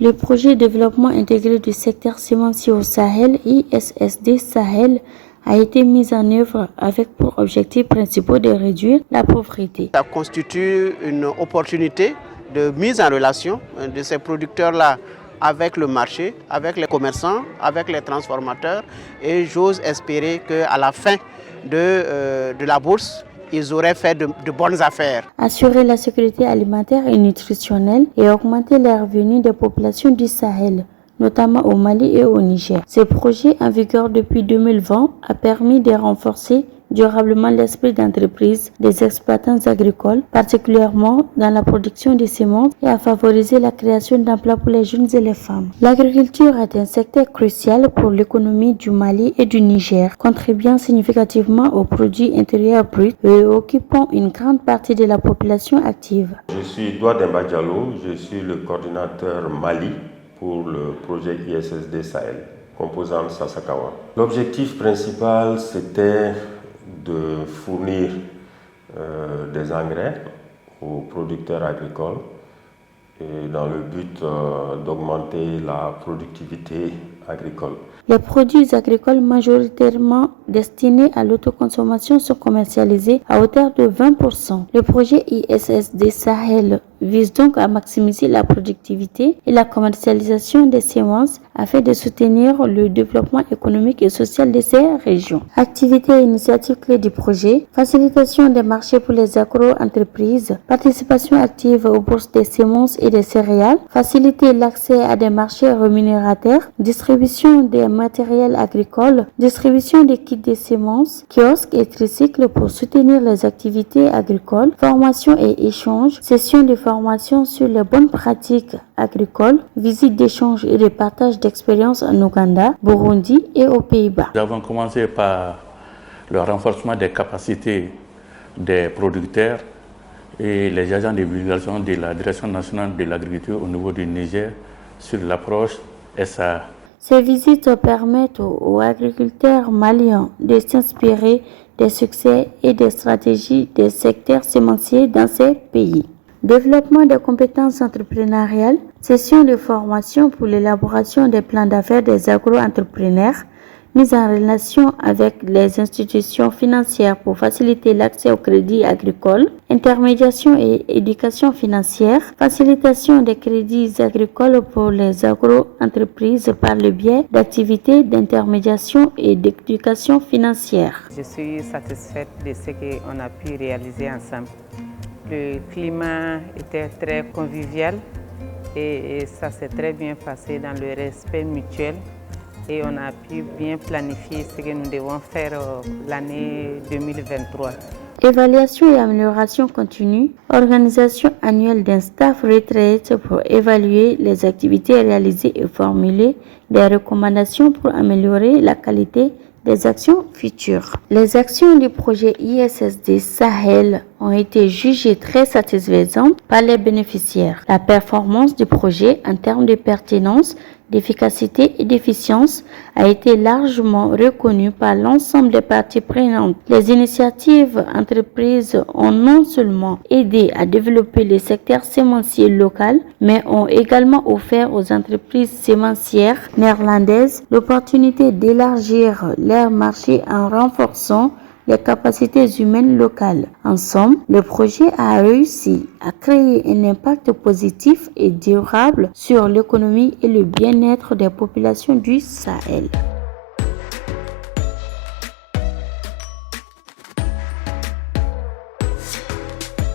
Le projet de développement intégré du secteur sémencier au Sahel, ISSD Sahel, a été mis en œuvre avec pour objectif principal de réduire la pauvreté. Ça constitue une opportunité de mise en relation de ces producteurs-là avec le marché, avec les commerçants, avec les transformateurs, et j'ose espérer qu'à la fin de la bourse, ils auraient fait de bonnes affaires. Assurer la sécurité alimentaire et nutritionnelle et augmenter les revenus des populations du Sahel, notamment au Mali et au Niger. Ce projet, en vigueur depuis 2020, a permis de renforcer durablement l'esprit d'entreprise des exploitants agricoles, particulièrement dans la production des semences, et à favoriser la création d'emplois pour les jeunes et les femmes. L'agriculture est un secteur crucial pour l'économie du Mali et du Niger, contribuant significativement au produit intérieur brut et occupant une grande partie de la population active. Je suis Douad Demba Diallo, je suis le coordinateur Mali pour le projet ISSD Sahel, composante Sassakawa. L'objectif principal, c'était de fournir des engrais aux producteurs agricoles et dans le but d'augmenter la productivité agricole. Les produits agricoles majoritairement destinés à l'autoconsommation sont commercialisés à hauteur de 20%. Le projet ISSD Sahel vise donc à maximiser la productivité et la commercialisation des semences afin de soutenir le développement économique et social de ces régions. Activités et initiatives clés du projet: facilitation des marchés pour les agro-entreprises, participation active aux bourses des semences et des céréales, faciliter l'accès à des marchés rémunérateurs, distribution des matériels agricoles, distribution des kits de semences, kiosques et tricycles pour soutenir les activités agricoles, formation et échange, session de formation sur les bonnes pratiques agricoles, visite d'échange et de partage d'expériences en Ouganda, Burundi et aux Pays-Bas. Nous avons commencé par le renforcement des capacités des producteurs et les agents de vulgarisation de la Direction nationale de l'agriculture au niveau du Niger sur l'approche SAA. Ces visites permettent aux agriculteurs maliens de s'inspirer des succès et des stratégies des secteurs sémenciers dans ces pays. Développement des compétences entrepreneuriales, sessions de formation pour l'élaboration des plans d'affaires des agro-entrepreneurs, mise en relation avec les institutions financières pour faciliter l'accès au crédit agricole, intermédiation et éducation financière, facilitation des crédits agricoles pour les agro-entreprises par le biais d'activités d'intermédiation et d'éducation financière. Je suis satisfaite de ce qu'on a pu réaliser ensemble. Le climat était très convivial et ça s'est très bien passé dans le respect mutuel. Et on a pu bien planifier ce que nous devons faire l'année 2023. Évaluation et amélioration continue, organisation annuelle d'un staff retraite pour évaluer les activités réalisées et formuler des recommandations pour améliorer la qualité des actions futures. Les actions du projet ISSD Sahel ont été jugées très satisfaisantes par les bénéficiaires. La performance du projet en termes de pertinence, d'efficacité et d'efficience a été largement reconnue par l'ensemble des parties prenantes. Les initiatives entreprises ont non seulement aidé à développer le secteur sémencier local, mais ont également offert aux entreprises sémencières néerlandaises l'opportunité d'élargir leur marché en renforçant les capacités humaines locales. En somme, le projet a réussi à créer un impact positif et durable sur l'économie et le bien-être des populations du Sahel.